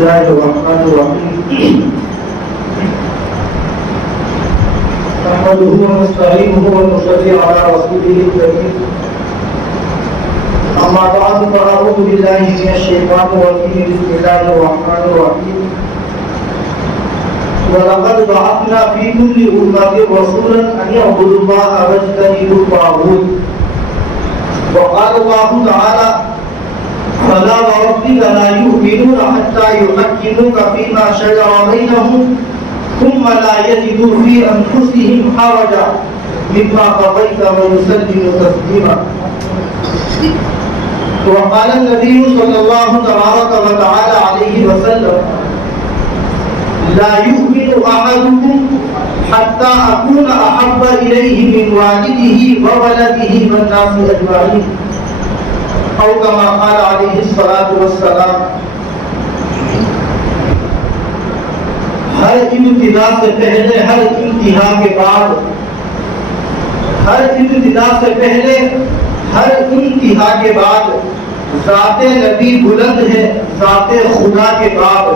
الله الرحمن الرحيم نحمده ونستعينه ونصلي على رسوله الكريم أما بعد فأعوذ بالله من الشيطان الرجيم بسم الله الرحمن الرحيم ولقد بعثنا في كل أمة رسولا أن يعبدوا الله واجتنبوا الطاغوت وقال الله تعالى فلا وربك لا يؤمنون حتى يحكموك فيما شجر بينهم ثم لا يجدوا في أنفسهم حرجا مما قضيت ويسلموا تسليما. وقال النبي صلى الله تبارك وتعالى عليه وسلم لا يؤمن أحدكم حتى أكون أحب إليه من والده وولده والناس أجمعين أو كما قال عليه الصلاة والسلام. ہر ابتدا سے پہلے ہر انتہا کے بعد ہر ابتدا سے پہلے ہر انتہا کے بعد ذات نبی بلند ہے ذات خدا کے بعد.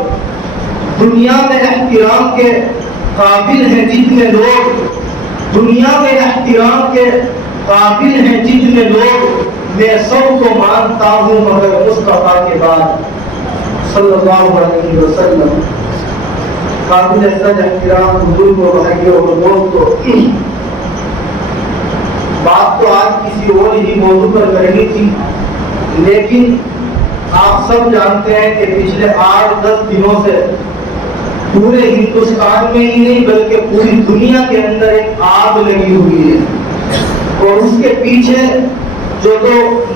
دنیا میں احترام کے قابل ہیں جتنے لوگ دنیا میں احترام کے قابل ہیں جتنے لوگ میں سب کو مانتا ہوں مگر مصطفیٰ کے بعد صلی اللہ علیہ وسلم. قابل سد احترام بزرگ و بھائیوں اور دوستوں، بات تو آج کسی اور ہی موضوع پر کرنی تھی، لیکن آپ سب جانتے ہیں کہ پچھلے 8-10 دنوں سے پورے ہندوستان میں ہی نہیں بلکہ پوری دنیا کے اندر ایک آگ لگی ہوئی ہے، اور اس کے پیچھے جو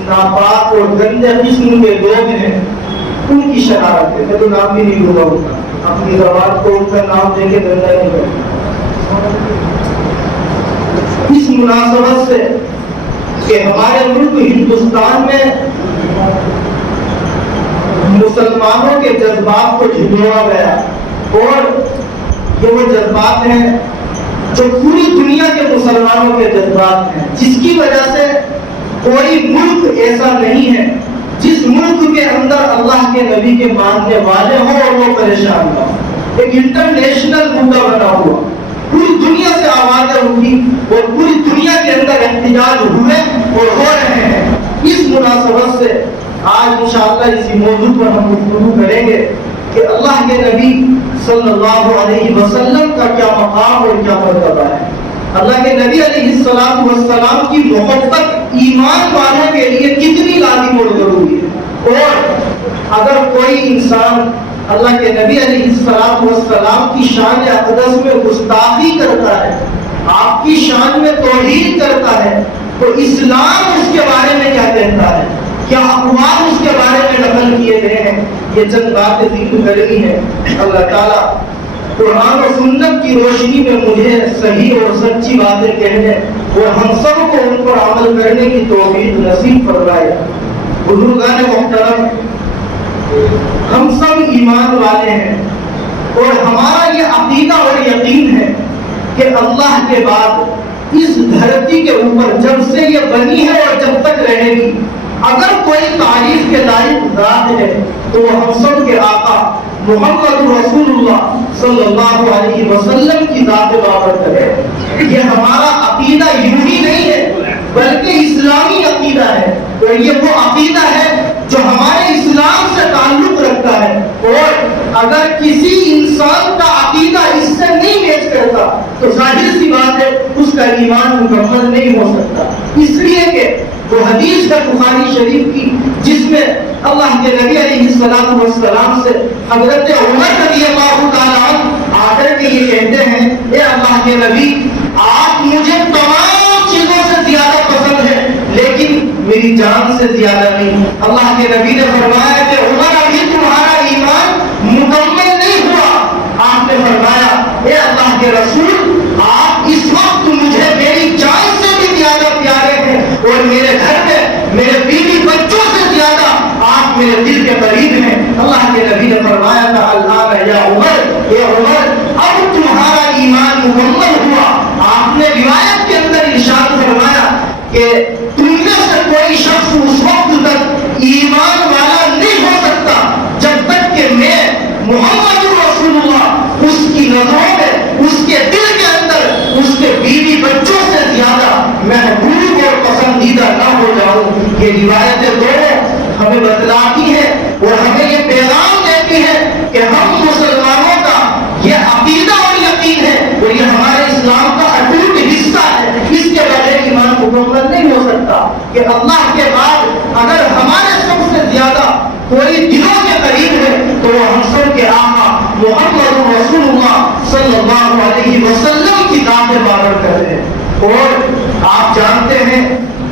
ناپاک اور گندے قسم کے لوگ ہیں ان کی شرارت ہے. میں تو نام بھی نہیں لوں گا، اپنی زبان کو ان کا نام دے کے گندا نہیں کرتا. اس مناسبت سے کہ ہمارے ملک ہندوستان میں مسلمانوں کے جذبات کو جھنجھوڑا گیا، اور یہ وہ جذبات ہیں جو پوری دنیا کے مسلمانوں کے جذبات ہیں، جس کی وجہ سے کوئی ملک ایسا نہیں ہے جس ملک کے اندر اللہ کے نبی کے ماننے والے ہوں اور وہ پریشان ہو. ایک انٹرنیشنل مدعا بنا ہوا، پوری دنیا سے آوازیں اٹھی اور پوری دنیا کے اندر احتجاج ہوئے اور ہو رہے ہیں. اس مناسبت سے آج انشاءاللہ اسی موضوع پر ہم گفتگو کریں گے کہ اللہ کے نبی صلی اللہ علیہ وسلم کا کیا مقام اور کیا مرتبہ ہے. اللہ کے نبی علیہ السلام کی محبت ایمان والوں کے لیے کتنی لازم اور ضروری ہے. اور اگر کوئی انسان اللہ کے نبی علیہ السلام کی شان اقدس میں گستاخی کرتا ہے، آپ کی شان میں توہین کرتا ہے، تو اسلام اس کے بارے میں کیا کہتا ہے، کیا اقوال اس کے بارے میں نقل کیے گئے ہیں، یہ چند باتیں ذکر کرنی ہے. اللہ تعالیٰ قرآن و سنت کی روشنی میں مجھے صحیح اور سچی باتیں کہنے اور ہم سب کو ان پر عمل کرنے کی توفیق نصیب فرمائے. بزرگان محترم، ہم سب ایمان والے ہیں اور ہمارا یہ عقیدہ اور یقین ہے کہ اللہ کے بعد اس دھرتی کے اوپر جب سے یہ بنی ہے اور جب تک رہے گی، اگر کوئی تعریف کے لائق ذات ہے تو وہ ہم سب کے آقا محمد رسول اللہ صلی اللہ علیہ وسلم کی ذات بابرکت ہے. یہ ہمارا عقیدہ یوں ہی نہیں ہے بلکہ اسلامی عقیدہ ہے، اور یہ وہ عقیدہ ہے جو ہمارے اسلام سے تعلق رکھتا ہے. اور اگر کسی انسان کا عقیدہ اس سے نہیں میچ کرتا تو ظاہر سی بات ہے اس کا ایمان مکمل نہیں ہو سکتا. اس لیے کہ وہ حدیث ہے بخاری شریف کی جس میں اللہ کے نبی علیہ السلام سے حضرت عمر رضی اللہ تعالیٰ عنہ آ کر کے یہ کہتے ہیں، اے اللہ کے نبی، آپ مجھے تمام چیزوں سے زیادہ پسند ہے لیکن میری جان سے زیادہ نہیں. اللہ کے نبی نے فرمایا کہ عمر، ابھی تمہارا ایمان مکمل نہیں ہوا. آپ نے فرمایا، اے اللہ کے رسول، آپ اس وقت مجھے میری جان سے بھی زیادہ پیارے ہیں اور میرے گھر میں میرے بیوی بچوں سے زیادہ آپ میرے دل کے قریب ہیں. اللہ کے نبی نے فرمایا تھا، الآن یا عمر، اے عمر، اب تمہارا ایمان مکمل ہوا. آپ نے روایت کے اندر ارشاد فرمایا کہ تم میں سے کوئی شخص اس وقت تک ایمان والا نہیں ہو کہ اللہ کے بعد اگر ہمارے سب سے زیادہ کوئی دلوں کے قریب ہے تو وہ ہم سب کے آقا محمد رسول اللہ صلی اللہ علیہ وسلم کی ذات بابر کرتے ہیں۔ اور آپ جانتے ہیں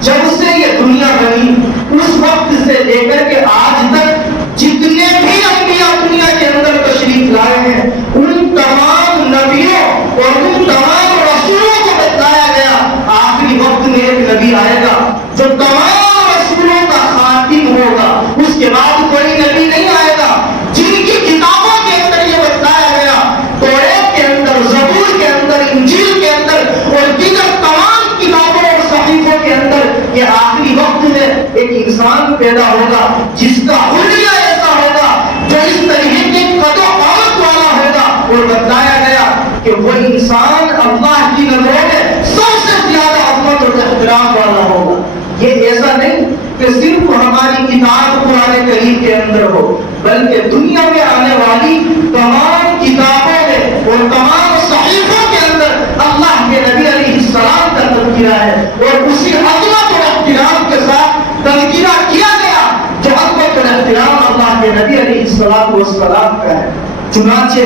جب سے یہ دنیا بنی اس وقت سے لے کر کے آج تک جتنے بھی انبیاء دنیا کے اندر تشریف لائے ہیں ان تمام نبیوں اور ان تمام رسولوں کو بتایا گیا آخری وقت میں ایک نبی آئے گا جو تمام رسولوں کا خاتم ہوگا، اس کے بعد کوئی نبی نہیں آئے گا، جن کی کتابوں کے اندر یہ بتایا گیا، توریت کے اندر، زبور کے اندر، انجیل کے اندر اور دیگر تمام کتابوں اور صحیفوں کے اندر کہ آخری وقت میں ایک انسان پیدا ہوگا جس کا حلیہ ایسا ہوگا جو اس طریقے کے قد و قامت والا ہوگا، اور بتایا گیا کہ وہ انسان اللہ کی نظروں میں سب سے زیادہ عظمت اور احترام والا ہوگا۔ یہ ایسا نہیں کہ صرف ہماری کتاب قرآن کریم کے اندر ہو، بلکہ دنیا میں آنے والی تمام کتابوں میں اور تمام صحیفوں کے اندر اللہ کے نبی علیہ السلام کا تذکرہ ہے، اور اسی عظمت اور احترام کے ساتھ تذکرہ کیا گیا جو عظمت اور احترام اللہ کے نبی علیہ السلام کا ہے۔ چنانچہ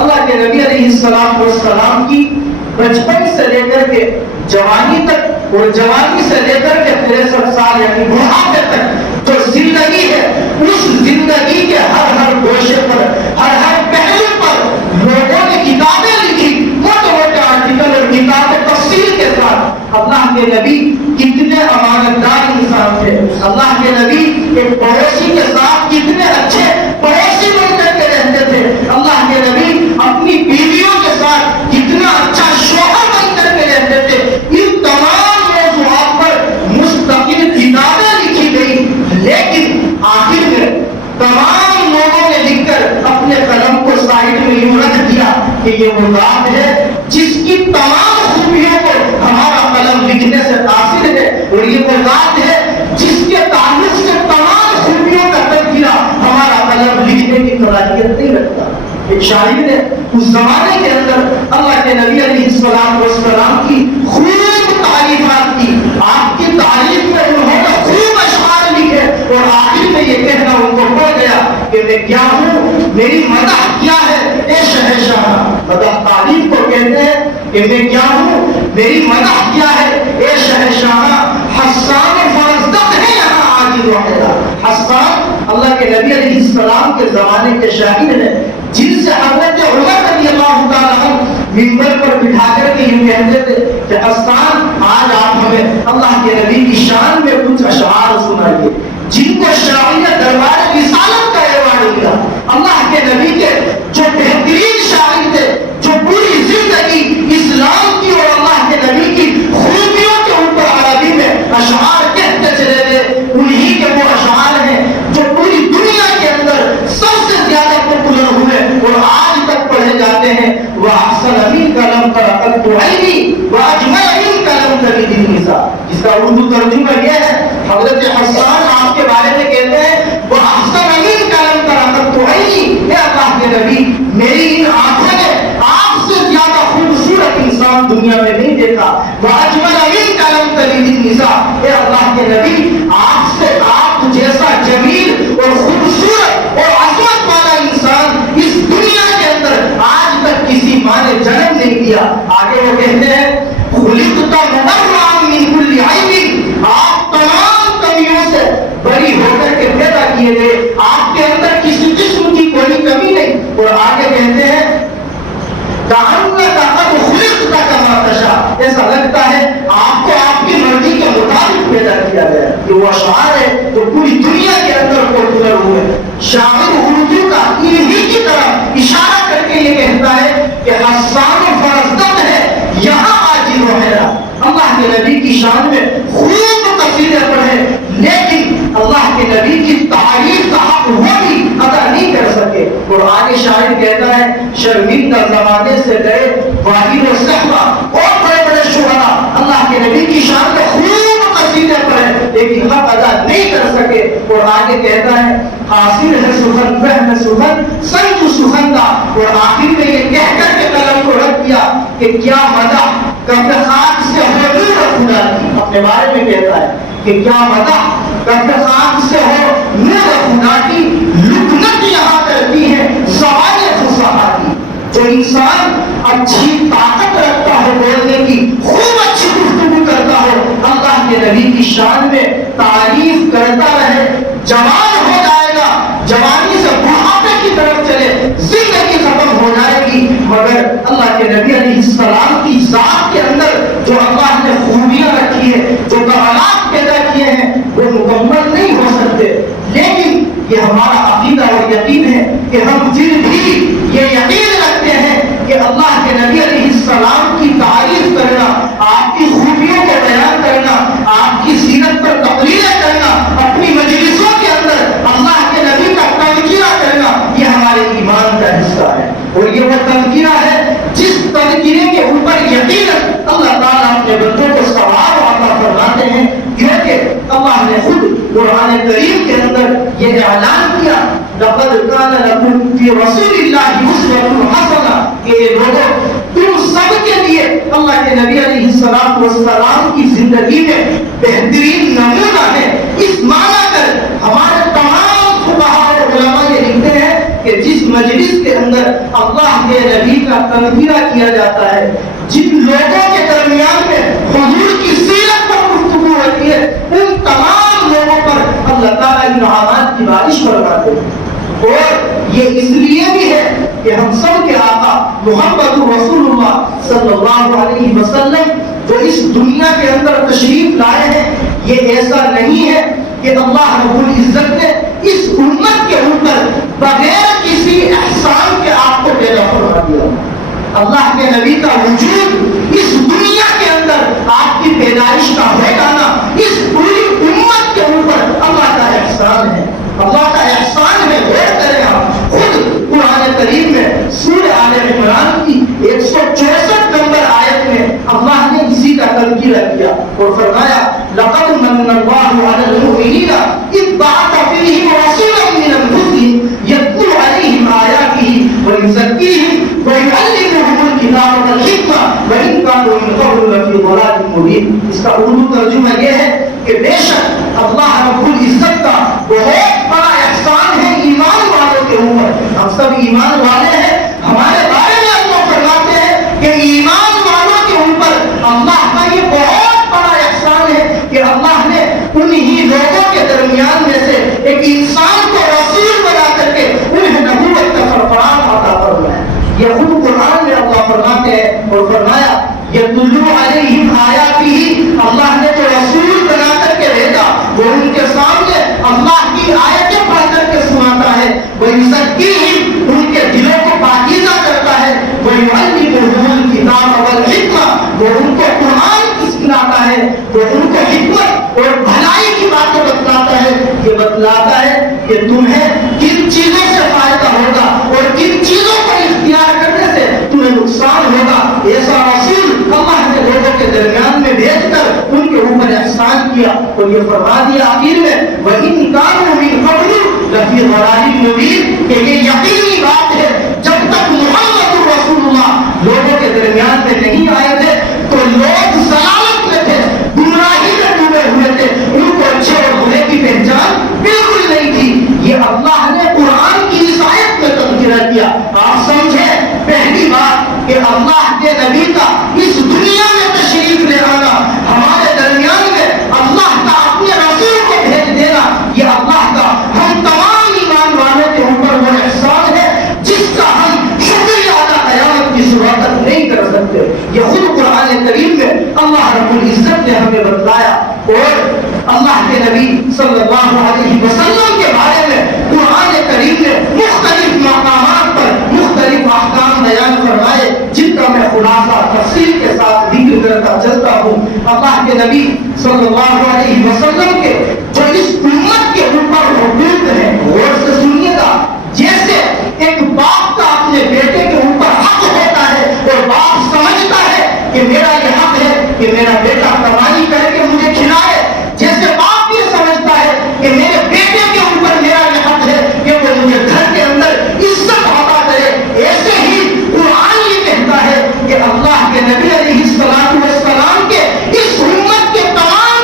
اللہ کے نبی علیہ السلام کی بچپن سے لے کر کے جوانی تک اور جوانی سے لے کر کے 63 سال یعنی بڑھاپے تک جو زندگی ہے، اس زندگی کے ہر گوشے پر، ہر پہلو پر لوگوں نے کتابیں لکھی، موٹے موٹے آرٹیکل اور کتابیں تفصیل کے ساتھ۔ اللہ کے نبی کتنے امانت دار انسان تھے، اللہ کے نبی ایک پڑوسی کے ساتھ کتنے اچھے پڑوسی بن کر کے رہتے تھے، اللہ کے نبی اپنی بیویوں کے ساتھ کتنا اچھا شوہر بن کر کے رہتے تھے۔ ان تمام موضوعات پر مستقل کتابیں لکھی گئی، لیکن آخر میں تمام لوگوں نے لکھ کر اپنے قلم کو سائڈ میں یوں رکھ دیا کہ یہ وہ ذات ہے جس کی تمام خوبیوں کو ہمارا قلم لکھنے سے حاصل ہے، اور یہ وہ ذات ہے جس کے تعلق سے تمام خوبیوں کا تذکرہ ہمارا قلم لکھنے کی صلاحیت نہیں رکھتا۔ ایک شاعر نے اس زمانے کے اندر اللہ کے نبی علیہ السلام کی خوب تعریفات کی، آپ کی تعریف میں انہوں نے خوب اشعار لکھے، اور آخر میں یہ کہنا ان کو پڑ گیا کہ میں کیا ہوں، میری مدح کیا ہے اے شہنشاہ۔ مدح تعریف کو کہتے ہیں کہ میں کیا ہوں، میری مدح کیا ہے اے شہنشاہ۔ حسان فرزدق ہے یہاں عاجز وحیدہ۔ حسان اللہ کے نبی علیہ السلام کے زمانے کے شاعر ہیں، جن سے حضرت عمر رضی اللہ تعالیٰ عنہ منبر پر بٹھا کر کے یہ کہتے تھے کہ حسان آج آپ ہمیں اللہ کے نبی کی شان میں کچھ اشعار سنائیے، جن کو شاعر دربار رسالت کا ایوارڈ ملا۔ اللہ کے نبی کے جو بہترین شاعر تھے، جو پوری زندگی اسلام کی اور اللہ کے نبی کی خوبیوں کے اوپر عربی میں اشعار کہتے چلے گئے، انہی کے وہ اشعار ہیں جو پوری دنیا کے اندر سب سے زیادہ پاپولر ہوئے اور آج تک پڑھے جاتے ہیں۔ وَأَحْسَنَ مِنْكَ لَمْ تَرَ قَطُّ عَيْنِي وَأَجْمَلَ مِنْكَ لَمْ تَلِدِ النِّسَاءُ، جس کا اردو ترجمہ یہ ہے، حضرت حسان آپ کے بارے میں کہتے ہیں وَأَحْسَنَ مِنْكَ لَمْ تَرَ قَطُّ عَيْنِي، اے اللہ کے نبی میری ان آنکھوں نے آپ سے زیادہ خوبصورت انسان دنیا میں نہیں دیکھا۔ وَأَجْمَلَ مِنْكَ لَمْ تَلِدِ النِّسَاءُ، اے اللہ کے نبی آپ جیسا جمیل اور خوبصورت اور عظمت والا انسان اس دنیا کے اندر آج تک کسی ماں نے جنم نہیں دیا۔ آگے وہ کہتے ہیں خُلِقْتَ مُبَرَّأً مِنْ كُلِّ عَيْبٍ، آپ تمام کمیوں سے بری ہو کر کے پیدا کیے گئے، آپ کے اندر کسی قسم کی کوئی کمی نہیں۔ اور آگے کہتے ہیں كَأَنَّكَ قَدْ خُلِقْتَ كَمَا تَشَاءُ، ایسا لگتا ہے آپ کو آپ کی مرضی کے مطابق پیدا کیا گیا۔ یہ وہ اشعار ہے جو پوری دنیا کے اندر پاپولر ہوئے۔ شاعر اردو کا انہی کی طرف اشارہ کر کے یہ کہتا ہے کہ حسان فرزدق ہے یہاں عاجز وحیدہ۔ اللہ کے نبی کی شان میں خوب قصیدے پڑھے، لیکن اللہ کے نبی کی تعریف کا حق وہ بھی ادا نہیں کر سکے۔ اور آگے شاعر کہتا ہے شرمندہ زمانے سے گئے واحد و صحبہ، اور بڑے بڑے شہداء اللہ کے نبی کی شان میں خوب قصیدے پڑھے لیکن حق ادا نہیں کر سکے۔ اور آگے کہتا ہے حاصل ہے سخن فہم سخن سنگ سخندہ، اور آخر میں یہ کہہ کر کے قلم کو رکھ دیا کہ کیا مدح کب خاک سے حضور خدا کی، اپنے اپنے بارے میں کہتا ہے کہ کیا مدح کہتے خاک سے ہو نور خدا کی لکنت یہاں کرتی ہے سوال فصاحہ کی. جو انسان اچھی طاقت رکھتا ہے بولنے کی, خوب اچھی گفتگو کرتا ہو, اللہ کے نبی کی شان میں تعریف کرتا رہے, جوان ہو جائے گا, جوانی سے بڑھاپے کی طرف چلے, زندگی ختم ہو جائے گی, مگر اللہ کے نبی علیہ السلام کی ذات کے اندر جو اللہ نے خوبیاں رکھی ہے, جو کمالات پیدا کیے ہیں, وہ مکمل نہیں ہو سکتے. لیکن یہ ہمارا عقیدہ اور یقین ہے کہ ہم پھر بھی یہ یقین رکھتے ہیں کہ اللہ کے نبی علیہ السلام کی تعریف کرنا, آپ کی خوبیوں کو بیان کرنا, آپ کی سیرت پر تقریریں کرنا, اپنی مجلسوں کے اندر اللہ کے نبی کا تذکرہ کرنا, یہ ہمارے ایمان کا حصہ ہے. اور یہ وہ تذکرہ ہے جس تذکرے کے اوپر یقیناً اللہ تعالیٰ اپنے بندوں کو ثواب عطا فرماتے ہیں, کیونکہ اللہ نے خود قرآن کریم کے اندر یہ اعلان کیا لقد كان لكم في رسول الله اسوة حسنة, کہ یہ لوگوں تم سب کے لیے اللہ کے نبی علیہ السلام کی زندگی میں بہترین نمونہ ہے. اس معنی کر ہمارے تمام فقہاء اور علماء یہ لکھتے ہیں کہ جس مجلس کے اندر اللہ کے نبی کا تذکرہ کیا جاتا ہے, جن لوگوں کے درمیان میں حضور کی سیرت پر گفتگو ہوتی ہے, ان تمام لوگوں پر اللہ تعالیٰ انعامات کی بارش فرماتے ہیں. اور یہ اس لیے بھی ہے کہ ہم سب کے آقا محمد رسول اللہ صلی اللہ علیہ وسلم جو اس دنیا کے اندر تشریف لائے ہیں, یہ ایسا نہیں ہے کہ اللہ رب العزت نے اس امت کے اوپر بغیر کسی احسان کے آپ کو پیدا فرما دیا. اللہ کے نبی کا وجود اس دنیا کے اندر آپ کی پیدائش کا ہو جانا, اس پوری امت کے اوپر اللہ کا احسان ہے. اللہ کا احسان ہے, غور کریں آپ خود قرآن کریم میں سورہ آل عمران کی 164 نمبر آیت میں اللہ نے اسی کا تذکرہ کیا اور فرمایا لقد من اللہ علی المؤمنین اذ بعث فیہم رسولا من انفسہم یتلو علیہم آیاتہ ویزکیہم ویعلمہم الکتاب والحکمہ وإن كانوا من قبل لفی ضلال مبین. اس کا اردو ترجمہ یہ ہے کہ بے شک اللہ رب العزت کا بہت بڑا احسان ہے ایمان والوں کے اوپر. ہم سب ایمان والے ہیں, ہمارے بارے میں اللہ فرماتے ہیں کہ ایمان والوں کے اوپر اللہ کا یہ بہت بڑا احسان ہے کہ اللہ نے انہی لوگوں کے درمیان میں سے ایک انسان کو رسول بنا کر کے انہیں نبوت کا سرفراز عطا فرمایا. یہ خود قرآن میں اللہ فرماتے ہیں اور فرمایا یتلو علیہم آیاتہ, اللہ نے جو رسول بنا کر کے بھیجا وہ ان کے سامنے اللہ کی آیتیں پڑھ کر کے سناتا ہے, ویزکیہم, ان کے دلوں کو پاکیزہ کرتا ہے, ویعلمہم الکتاب والحکمہ, وہ ان کو قرآن سکھلاتا ہے, وہ ان کو حکمت اور بھلائی کی باتیں بتلاتا ہے. یہ بتلاتا ہے کہ تمہیں کن چیزوں سے فائدہ ہوگا اور کن چیزوں کو اختیار کرنے سے تمہیں نقصان ہوگا. ایسا رسول اللہ نے لوگوں کے درمیان میں بھیج کر ان کے اوپر احسان کیا اور یہ فرما دیا آخر میں وَإِن كَانُوا مِن قَبْلُ لَفِي ضَلَالٍ مُبِينٍ, کہ یہ یقینی بات ہے جب تک محمد رسول اللہ لوگوں کے درمیان میں نہیں آئے تھے تو لوگ ضلالت میں تھے, گمراہی میں ڈوبے ہوئے تھے, ان کو اچھے اور برے کی پہچان بالکل نہیں تھی. یہ اللہ نے قرآن کی اس آیت میں تذکرہ کیا. آپ سمجھیں پہلی بات کہ اللہ کے نبی کا اس دنیا میں تشریف لے آنا, ہمارے درمیان میں اللہ کا اپنے رسول کو بھیج دینا, یہ اللہ کا ہم تمام ایمان والوں کے اوپر وہ احسان ہے جس کا ہم شکریہ ادا قیامت کی صبح تک نہیں کر سکتے. یہ خود قرآن کریم میں اللہ رب العزت نے ہمیں بتلایا. اور اللہ کے نبی صلی اللہ علیہ وسلم کے بارے میں قرآن کریم نے مختلف مقامات پر مختلف احکام بیان فرمائے جن کا میں خلاصہ تفصیل کے ساتھ ذکر کرتا چلتا ہوں. اللہ کے نبی صلی اللہ علیہ وسلم کے جو اس امت کے اوپر حقوق ہیں, غور سے سنیے گا. جیسے ایک باپ کا اپنے بیٹے کے اوپر حق ہوتا ہے اور باپ سمجھتا ہے کہ میرا یہ حق ہے کہ میرا بیٹا کمائی کر کے مجھے کھلائے, جیسے باپ یہ سمجھتا ہے کہ میرے بیٹے کے اوپر میرا یہ حق ہے کہ وہ مجھے گھر کے اندر عزت عطا کرے, ایسے ہی قرآن یہ کہتا ہے کہ اللہ کے نبی علیہ السلام کے اس امت کے تمام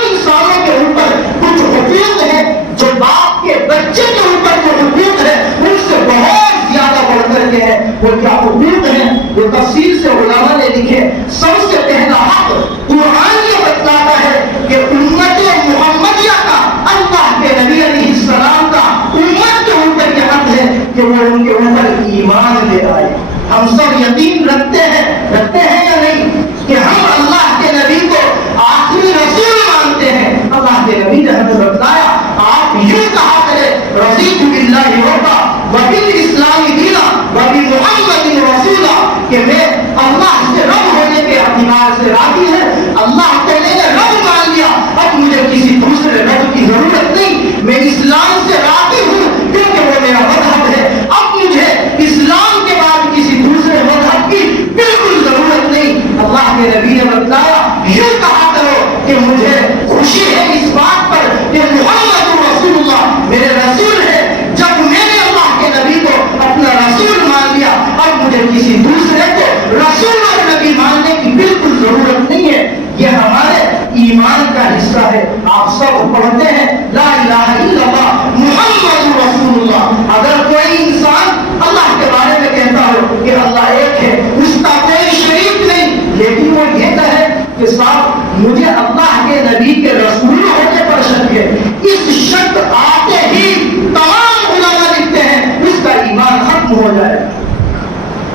وہ کیا حقوق ہیں، وہ تفصیل سے علماء نے لکھے۔ سب سے پہلا حق قرآن یہ بتلاتا ہے کہ امت محمدیہ کا، اللہ کے نبی علیہ السلام کا امت کے اوپر یہ حق ہے کہ وہ ان کے اوپر ایمان لے آئے۔ ہم سب یقین رکھتے ہیں یا نہیں کہ ہم اللہ کے نبی کو آخری رسول مانتے ہیں؟ اللہ کے نبی نے ہمیں بتلایا، آپ یوں کہا کرے رضیت باللہ ربا وبالاسلام دینا وبمحمد رسولا، کہ میں اللہ سے رب ہونے کے اعتبار سے راضی ہوں، اللہ کو میں نے رب مان لیا، اب مجھے کسی دوسرے رب کی ضرورت نہیں، میں اسلام سے راضی ہوں کیونکہ وہ میرا مذہب ہے، اب مجھے اسلام کے بعد کسی دوسرے مذہب کی بالکل ضرورت نہیں۔ اللہ کے نبی نے بتلایا، یوں کہا کرو کہ مجھے خوشی ہے اس بات پر کہ محمد رسول اللہ میرے رسول ہے، جب میں نے اللہ کے نبی کو اپنا رسول مان لیا، اب مجھے کسی دوسرے کو رسول اور نبی ماننے کی بالکل ضرورت نہیں ہے۔ یہ ہمارے ایمان کا حصہ ہے۔ آپ سب پڑھتے ہیں لا الہ الا اللہ محمد رسول اللہ۔ اگر کوئی انسان اللہ کے بارے میں کہتا ہو کہ اللہ ایک ہے، اس کا کوئی شریک نہیں، لیکن وہ یہ کہے کہ صاحب مجھے اللہ کے نبی کے رسول ہونے پر شک ہے، اس شک آتے ہی تمام علماء لکھتے ہیں اس کا ایمان ختم ہو جائے۔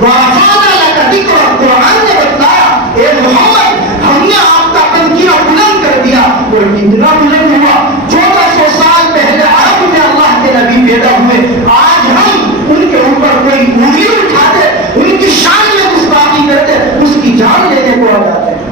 وَرَفَعْنَا لَكَ ذِكْرَكَ، قرآن نے بتلایا اے محمد ہم نے آپ کا تذکرہ بلند کر دیا، اور کتنا بلند ہوا؟ 1400 سال پہلے عرب میں اللہ کے نبی پیدا ہوئے، آج ہم ان کے اوپر کوئی انگلی اٹھاتے، ان کی شان میں گستاخی کرتے، اس کی جان لینے کو آ جاتے ہیں۔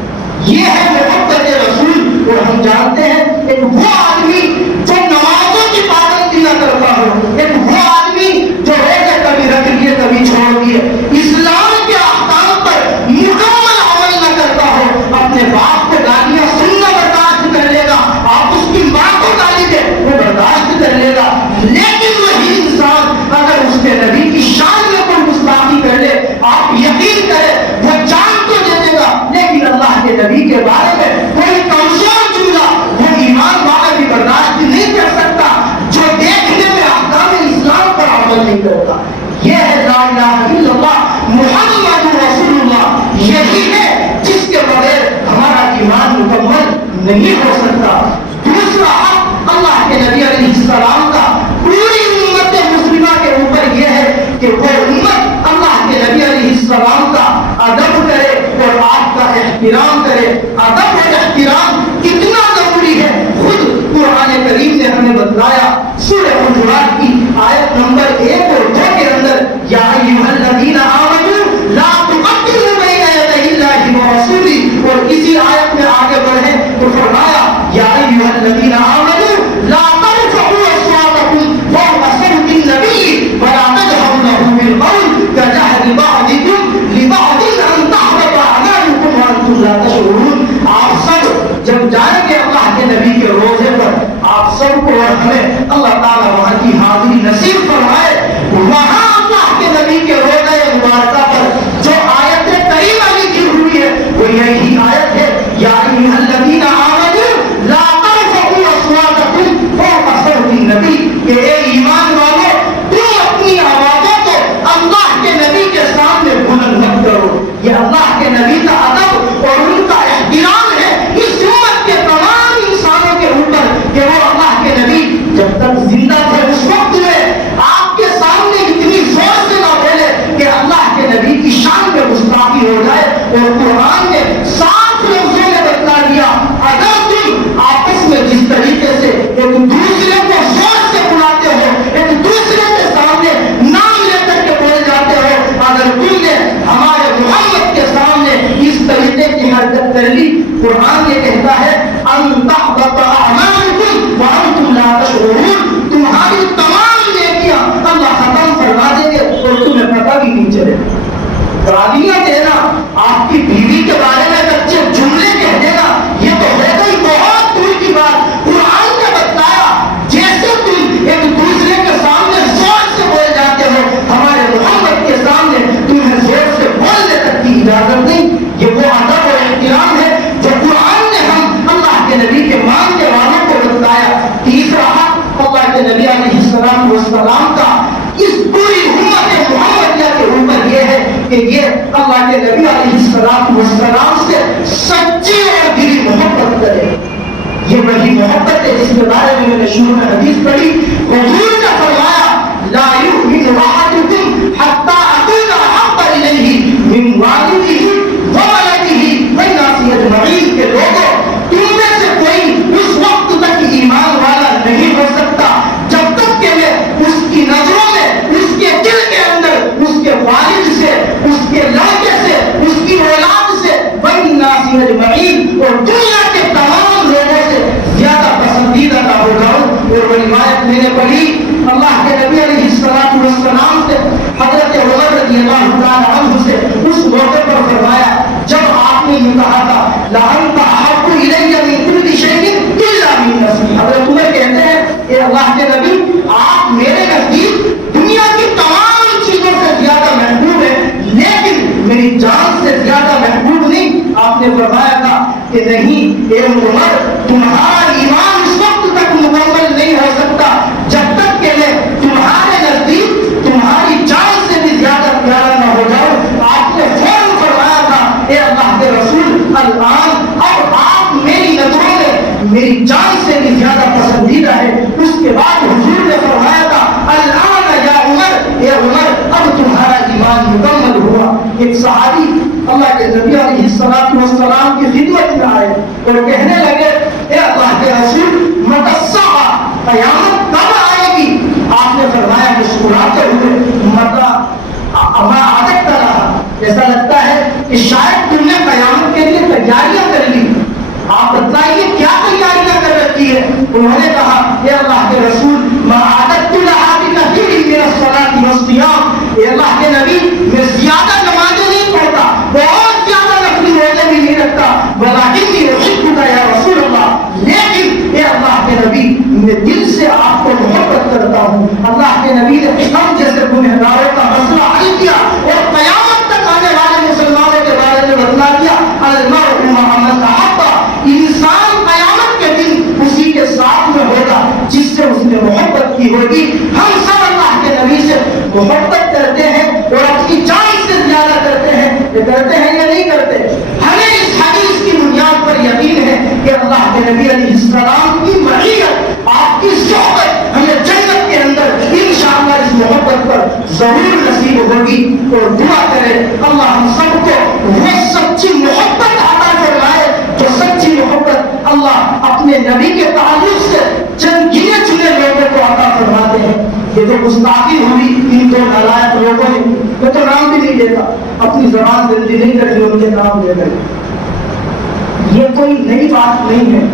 یہ ہے محبت رسول۔ اور ہم جانتے ہیں ایک وہ آدمی جو نمازوں کی پابندی نہ کرتا ہو، ایک وہ آدمی جو روزے کبھی رکھ لیے کبھی چھوڑ دیے، اسلام کے احکام پر مکمل عمل نہ کرتا ہو، اپنے باپ کو گالیاں سننا برداشت کر لے گا، آپ اس کی ماں کو گالی دے وہ برداشت کر لے گا، لیکن وہی انسان اگر اس کے نبی کی شان میں کوئی گستاخی کر لے، آپ یقین کریں وہ جان تو دے دے گا، لیکن اللہ کے نبی کے بارے میں کوئی کمزور جملہ وہ ایمان والا بھی برداشت نہیں کر سکتا جو دیکھنے میں احکام اسلام پر عمل نہیں کرتا۔ یہ ہے لا الہ الا اللہ محمد رسول اللہ، یہی ہے جس کے بغیر ہمارا ایمان مکمل نہیں ہو سکتا۔ دوسرا حق اللہ کے نبی علیہ السلام کا پوری امت مسلمہ کے اوپر یہ ہے کہ وہ امت اللہ کے نبی علیہ السلام کا ادب کرے اور آپ کا احترام کرے۔ ادب اور احترام کتنا ضروری ہے خود قرآن کریم نے ہمیں بتلایا۔ سورہ حجرات کی آیت نمبر 1 اور 2 کے اندر یا ایھا الذین آمنوا لا تقدموا بین یدی اللہ ورسولہ، اور اسی آیت میں آگے بڑھے تو فرمایا یا ایھا الذین آمنوا لا ترفعوا اصواتکم فوق صوت النبی ولا تجهروا له بالقول كجهر بعضکم لبعض ان تحبط اعمالکم وانتم لا تشعرون۔ آپ سب جب جائیں گے اللہ کے نبی کے روزے پر، آپ سب کو اور ہمیں اللہ تعالیٰ وہاں کی حاضری نصیب فرمائے۔ وہاں اللہ کے نبی کے روزے مبارکہ پر جو آیت کریمہ لکھی ہوئی ہے وہ یہی آیت ہے یا ایھا الذین آمنوا لا ترفعوا اصواتکم فوق صوت النبی، کہ اے ایمان والو تم اپنی آوازوں کو اللہ کے نبی کے سامنے بلند مت کرو۔ یہ اللہ کے نبی کا ادب اور ان کا احترام ہے اس امت کے تمام انسانوں کے اوپر کہ وہ اللہ کے نبی جب تک زندہ تھے اس وقت میں آپ کے سامنے اتنی زور سے نہ بولے کہ اللہ کے نبی کی شان میں گستاخی ہو جائے۔ اور قرآن نے صاف لفظوں میں بتلا دیا اگر تم آپس میں جس طریقے سے ایک دوسرے کو زور سے بلاتے ہو، ایک دوسرے کے سامنے نام لے کر کے بولے جاتے ہو، اگر تم نے ہمارے محمد کے سامنے اس طریقے کی حرکت کر لی، قرآن یہ کہتا ہے ان تحبط اعمالکم وانتم لا تشعرون، تمہاری تمام نیکیاں اللہ ختم فرما دیں گے اور تمہیں پتہ بھی نہیں چلے گا۔ گالیاں دینا، آپ کی بیوی کے بارے میں اچھے جملے کہہ دینا، یہ تو ہے گئی بہت دور کی بات۔ قرآن نے بتایا جیسے تم ایک دوسرے کے سامنے زور سے بول جاتے ہو، ہمارے محمد کے سامنے تمہیں زور سے بولنے تک کی اجازت نہیں۔ یہ وہ ادب اور احترام ہے جو قرآن نے ہم اللہ کے نبی کے ماننے والوں کو بتایا۔ تیسرا حق اللہ کے نبی علیہ السلام کا اس پوری امت محمدیہ کے اوپر یہ ہے کہ یہ اللہ کے نبی علیہ السلام سے سچی اور دلی محبت کرے. یہ وہی محبت ہے جس کے بارے میں نے شروع میں حدیث پڑھی. حضور نے فرمایا لا یؤمن احدکم حتی اکون احب الیہ من والدہ وولدہ والناس اجمعین. کے لوگوں تم میں سے کوئی اس وقت تک ایمان والا نہیں ہو سکتا جب تک کہ میں اس کی نظروں میں, اس کے دل کے اندر, اس کے والد سے, اس کے لڑکے سے, اس کی اولاد سے, والناس اجمعین اور دنیا کے تمام لوگوں سے زیادہ پسندیدہ نہ ہو جاؤں. اور وہ روایت میں نے پڑھی اللہ کے نبی علیہ السلام سے حضرت عمر رضی اللہ تعالی عنہ سے اس موقع پر فرمایا جب آپ نے یہ کہا تھا لَأَنْتَ أَحَبُّ إِلَيَّ مِنْ كُلِّ شَيْءٍ إِلَّا مِنْ نَفْسِي. حضرت عمر کہتے ہیں اے اللہ کے نبی آپ میرے نزدیک دنیا کی تمام چیزوں سے زیادہ محبوب ہیں لیکن میری جان سے زیادہ محبوب نہیں. آپ نے فرمایا تھا کہ نہیں اے عمر تمہارا ایمان اس وقت تک مکمل نہیں ہو سکتا جب تک کہ میں تمہارے نزدیک تمہاری جان سے بھی زیادہ پیارا نہ ہو جاؤں. آپ نے فوراً فرمایا تھا اے اللہ کے رسول الآن اب آپ میری نظروں میں میری جان سے بھی زیادہ پسندیدہ ہے. اس کے بعد حضور نے فرمایا تھا الآن یا عمر, اے عمر اب تمہارا ایمان مکمل ہوا. ایک صحابی اللہ کے نبی علیہ السلام کی خدمت میں آئے اور کہنے لگے اے اللہ کے رسول متی الساعہ, قیامت کب آئے گی؟ آپ نے فرمایا مسکراتے ہوئے متا اما عادت کر رہا, ایسا لگتا ہے کہ شاید تم نے قیامت کے لیے تیاریاں کر لی. آپ بتائیے کیا تیاریاں کر رکھی ہے؟ انہوں نے کہا اے اللہ کے رسول ما عادت لها بكثير من الصلاة والصيام. اے اللہ کے نبی میں زیادہ نمازیں نہیں پڑھتا, بہت زیادہ نفلی روزے بھی نہیں رکھتا, ولكني احبك یا رسول اللہ, لیکن اے اللہ کے نبی میں دل سے آپ کو محبت کرتا ہوں. اللہ کے نبی نے ہم جیسے گنہگاروں کا مسئلہ حل کیا اور قیامت تک آنے والے مسلمانوں کے بارے میں بتلا دیا المرء مع من احب. انسان قیامت کے دن اسی کے ساتھ میں ہوگا جس سے اس نے محبت کی ہوگی. ہم سب اللہ کے نبی سے محبت کرتے ہیں اور اپنی جان سے زیادہ کرتے ہیں. یہ کرتے ہیں یا نہیں کرتے؟ ہمیں اس حدیث کی بنیاد پر یقین ہے کہ اللہ کے نبی علیہ السلام کی معیت, آپ کی صحبت ہمیں جنت کے اندر انشاءاللہ اس محبت پر ضرور نصیب ہوگی. اور دعا کرے اللہ ہم سب کو وہ سچی محبت عطا فرمائے جو سچی محبت اللہ اپنے نبی کے تعلق سے چند گنے چنے لوگوں کو عطا فرماتے ہیں. یہ جو گستاخی ہوئی ان دو نالائق لوگوں نے, میں تو نام بھی نہیں لیتا, اپنی زبان گندی نہیں کرتی, ان کے نام لے گئے. یہ کوئی نئی بات نہیں ہے.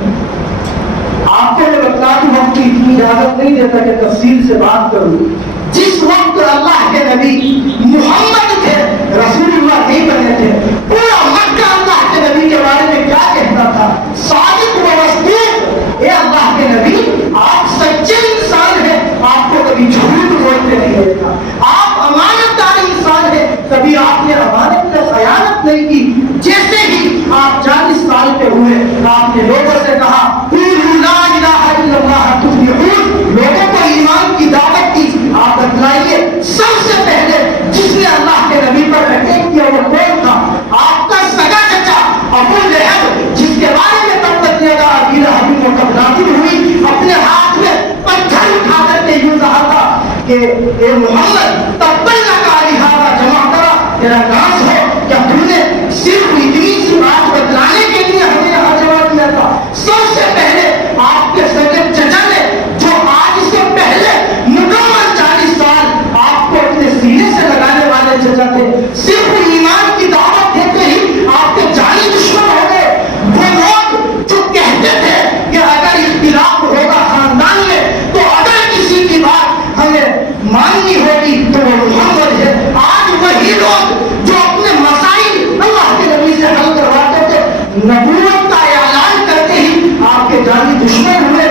آپ کو میں بتلا دوں وقت کی اتنی اجازت نہیں دیتا کہ تفصیل سے بات کروں. جس وقت اللہ کے نبی محمد تھے, رسول اللہ نہیں بنے تھے, پورا مکہ اللہ کے نبی کے بارے میں کیا کہتا تھا؟ صادق و مصدوق. اے اللہ کے نبی آپ سچے انسان ہیں, آپ کو کبھی جھوٹ بولتے نہیں دیکھا, آپ امانت دار انسان ہیں, کبھی آپ نے امانت میں خیانت نہیں کی. جیسے ہی آپ 40 سال کے ہوئے آپ نے لوگوں سے کہا قولوا لا الہ الا اللہ تفلحون, لوگوں کو ایمان کی دعوت دی. آپ بتلائیے سب سے پہلے جس نے اللہ کے نبی پر اٹیک کیا وہ کون تھا؟ آپ کا سگا چچا ابو لہب, جس کے بارے میں تب تک یہ کہا ابی لہب کو کب نازل ہوئی, اپنے ہاتھ میں پتھر اٹھا کر کے یوں کہا تھا کہ اے محمد تبت کا لہٰذا جمع کرا, تیرا ناز ہو, کیا تم نے صرف اتنی سی بات بتلانے کے لیے ہمیں یہاں جمع کیا تھا؟ سب سے پہلے آپ کے سگے چچا نے جو آج سے پہلے مکمل 40 سال آپ کو اپنے سینے سے لگانے والے چچا تھے, صرف ایمان کی دعوت دیتے ہی آپ کے جانی دشمن ہو گئے. وہ لوگ جو کہتے تھے کہ اگر اختلاف ہوگا خاندان میں تو اگر کسی کی بات ہمیں ماننی ہوگی تو وہ محمد ہے. آج وہی لوگ جو اپنے مسائل اللہ کے نبی سے حل کرواتے تھے, نبوت کا اعلان کرتے ہی آپ کے جانی دشمن ہوئے.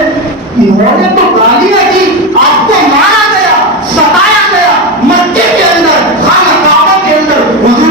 انہوں نے تو گالیاں دی, آپ کو مارا گیا, ستایا گیا, مکے کے اندر, خانہ کعبہ کے اندر حضور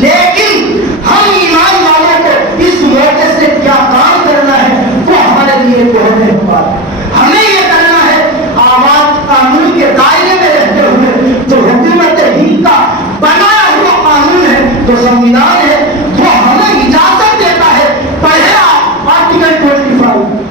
لیکن ہم ایمان والوں کو اس موقع سے کیا کام کرنا ہے وہ ہمارے لیے بہت ہے۔ ہمیں یہ کرنا ہے آواز قانون کے دائرے میں رہتے ہوئے جو حکومت ہند کا بنایا ہوا قانون ہے، جو سنویدھان ہے، وہ ہمیں اجازت دیتا ہے۔ پڑھے آپ آرٹیکل 25،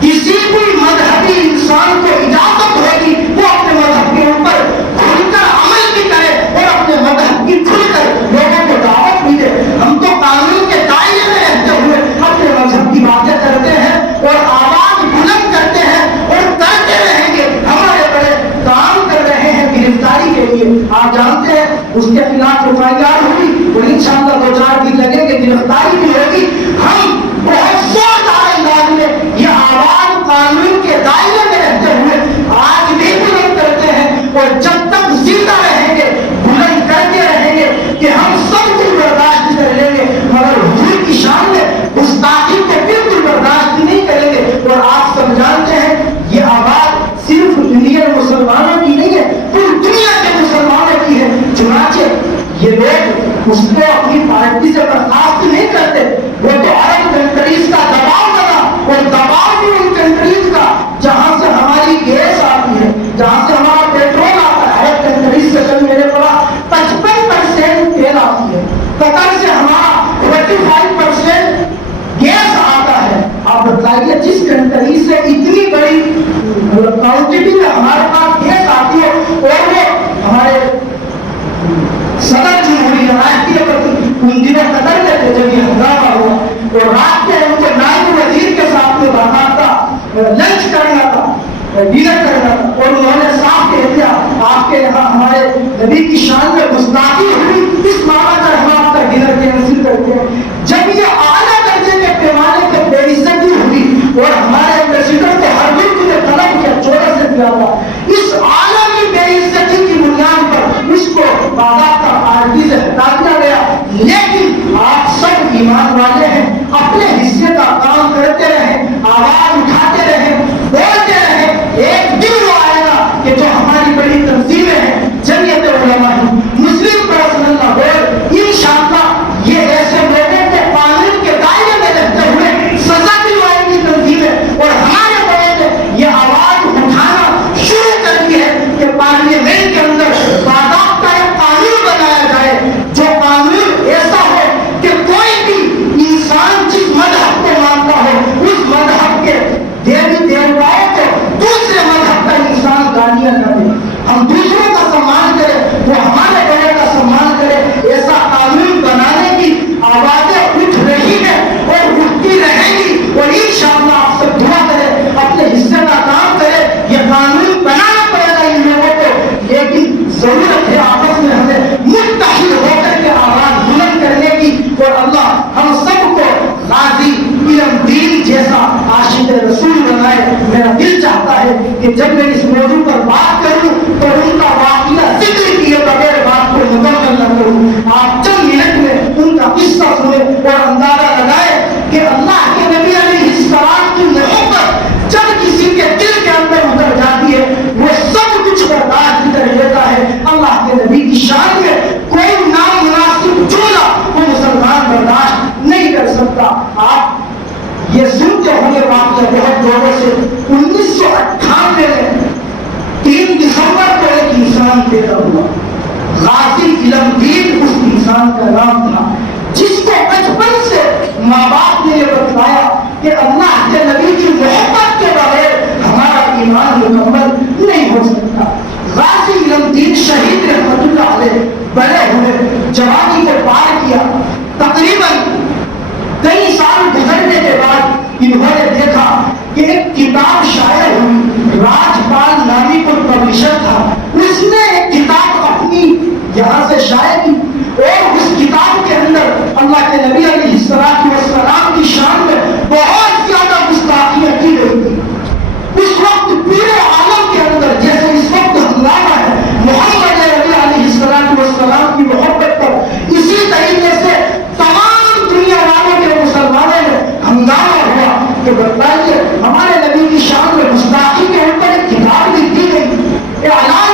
کسی بھی مذہبی انسان کو اجازت ہوگی وہ اپنے مذہب کے اوپر کھل کر عمل بھی کرے اور اپنے مذہب کی کھل کر لوگوں کو دعوت بھی دے۔ ہم تو قانون کے دائرے میں رہتے ہوئے اپنے مذہب کی باتیں کرتے ہیں اور آواز بلند کرتے ہیں اور کرتے رہیں گے۔ ہمارے بڑے کام کر رہے ہیں گرفتاری کے لیے، آپ جانتے ہیں اس کے خلاف FIR ہوگی اور انشاءاللہ 2-4 دن لگیں گے، گرفتاری بھی ہوگی۔ ہم بہت زوردار انداز میں یہ آواز قانون کے دائرے میں رہتے ہوئے آج بھی بلند کرتے ہیں اور جب تک زندہ رہیں گے بلند کرتے رہیں گے کہ ہم سب کچھ برداشت کر لیں گے، مگر حضور کی شان میں گستاخی کو بالکل برداشت نہیں کریں گے۔ اور آپ سب جانتے ہیں یہ آواز صرف انڈین مسلمانوں کی نہیں ہے، پوری دنیا کے مسلمانوں کی ہے۔ چنانچہ یہ لوگ اس کو اپنی پارٹی سے برخاست نہیں کرتے، وہ تو عرب کنٹریز کا دباؤ بنا، اور دباؤ بھی ان کنٹریز کا جہاں سے ہماری گیس آتی ہے، جہاں سے ہمارا پیٹرول آتا ہے۔ عرب کنٹریز سے کل میرے پڑا 55% تیل آتی ہے، قطر سے ہمارا 45% گیس آتا ہے۔ آپ بتائیے جس کنٹری سے اتنی بڑی کوانٹٹی میں ہمارے پاس گیس آتی ہے اور وہ ہمارے صدر جمہوریہ ان دنوں قطر میں تھے جب یہ ہنگامہ ہوا، اور رات میں ان کو نائب وزیر کے ساتھ میں باقاعدہ لنچ کرنا تھا، ڈنر کرنا تھا، اور انہوں نے صاف کہہ دیا آپ کے یہاں ہمارے نبی کی شان میں گستاخی ہوئی، اس معنی کا ہم آپ کا ڈنر کینسل کرتے ہیں۔ جب یہ اعلیٰ درجے کے پیمانے پہ بے عزتی ہوئی اور ہمارے پریزیڈنٹ کو ہر ملک نے طلب کیا، 14 سے کیا تھا، اس اعلیٰ کی بے عزتی کی بنیاد پر اس کو باضابطہ پارٹی سے ہٹا دیا گیا۔ لیکن آپ سب ایمان والے ہیں، اپنے حصے کا کام کرتے رہیں، آواز اٹھاتے رہیں، بولتے رہیں۔ ایک دن وہ آئے گا کہ جو ہماری بڑی تنظیمیں ہیں، جمعیت علماء ہند، مسلم پرسنل بورڈ، انشاءاللہ یہ ایسے لوگوں کو قانون کے دائرے میں رہتے ہوئے سزا دلوائیں گی تنظیمیں، اور ہمارے بڑے نے یہ آواز اٹھانا شروع کر دی ہے کہ پارلیمنٹ کے اندر باضابطہ ایک قانون بنایا جائے، جو قانون ایسا ہو کہ کوئی بھی انسان جس مذہب کو مانتا ہو اس مذہب کے دیوی دیوتاؤں کو دوسرے مذہب کا انسان گالیاں نہ دے۔ ہم دوسروں کا سمان کریں، وہ ہمارے بڑے کا سمان کرے۔ ایسا قانون بنانے کی آوازیں اٹھ رہی ہیں اور اٹھتی رہیں گی، اور انشاءاللہ آپ سب دعا کریں، اپنے حصے کا کام کریں۔ یہ قانون بنانا پڑے گا ان لوگوں کو، لیکن ضرورت ہے آپس میں ہمیں متحد ہو کر کے آواز بلند کرنے کی۔ اور اللہ ہم سب کو غازی علم دین جیسا عاشق رسول بنائے۔ میرا دل چاہتا ہے کہ جب میں اس موضوع پر بات کروں تو ان کا واقعہ ذکر کیے بغیر بات کو مکمل نہ کروں۔ آپ چند منٹ میں ان کا قصہ سنیں اور اندازہ لگائیں کہ اللہ کے نبی علیہ السلام کی محبت جب کسی کے دل کے اندر اتر جاتی ہے وہ سب کچھ برداشت کر لیتا ہے۔ اللہ کے نبی کی شان میں کوئی نامناسب جملہ وہ مسلمان برداشت نہیں کر سکتا۔ آپ یہ سنتے ہوں گے واقعہ بہت زوروں سے، 1998 میں 3 دسمبر کو ایک انسان پیدا ہوا، غازی علم دین اس انسان کا نام تھا، جس کو بچپن سے ماں باپ نے یہ بتلایا کہ اللہ کے نبی کی محبت کے بغیر ہمارا ایمان مکمل نہیں ہو سکتا۔ غازی علم دین شہید رحمت اللہ علیہ بڑے ہوئے، جوانی کو پار کیا، تقریباً کئی سال گزرنے کے بعد انہوں نے دیکھا کہ ایک کتاب شائع ہوئی، راج پال نامی کوئی پبلشر تھا، اس نے ایک کتاب اپنی یہاں سے شائع کی، اور اس کتاب کے اندر اللہ کے نبی علیہ السلام کی شان میں بہت زیادہ گستاخیاں کی گئی تھی۔ اس وقت پورے عالم کے اندر جیسے اس وقت ہنگامہ ہے محمد نبی علیہ السلام کی محبت پر، اسی طریقے سے تمام دنیا والوں کے مسلمانوں میں ہنگامہ ہوا کہ بتائیے ہمارے نبی کی شان میں گستاخی کے اوپر ایک کتاب لکھی گئی، اعلان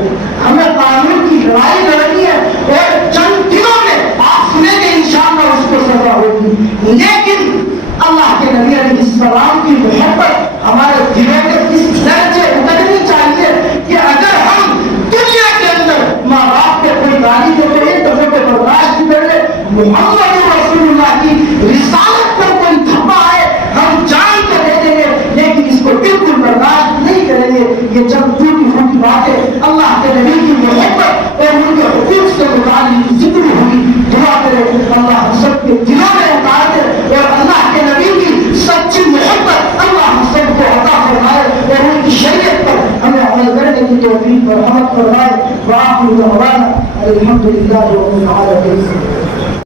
ہوگی. ہمیں قانون کی لڑائی لڑنی ہے اور چند دنوں میں آپ سنیں گے انشاءاللہ اس کو سزا ہوگی. لیکن اللہ کے نبی علیہ السلام کی محبت ہمارے دلوں میں اس درجے اترنی چاہیے کہ اگر ہم دنیا کے اندر ماں باپ کو کوئی گالی دے تو ایک دفعہ پہ برداشت کر لے, محمد رسول اللہ کی رسالت پر کوئی دھبا ہے ہم جان کو دے دیں گے, لیکن اس کو بالکل برداشت نہیں کریں گے. یہ چند پوری ہوئی باتیں اللہ کے نبی کی محبت اور ان کے حقوق سے متعلق ذکر ہوئی. دعا کرے اللہ ہم سب کے دلوں میں اتار دے اور اللہ کے نبی کی سچی محبت اللہ ہم سب کو عطا فرمائے اور ان کی شریعت پر ہمیں عمل کرنے کی توفیق اور رحمت فرمائے. وآخر دعوانا الحمد للہ رب العالمین.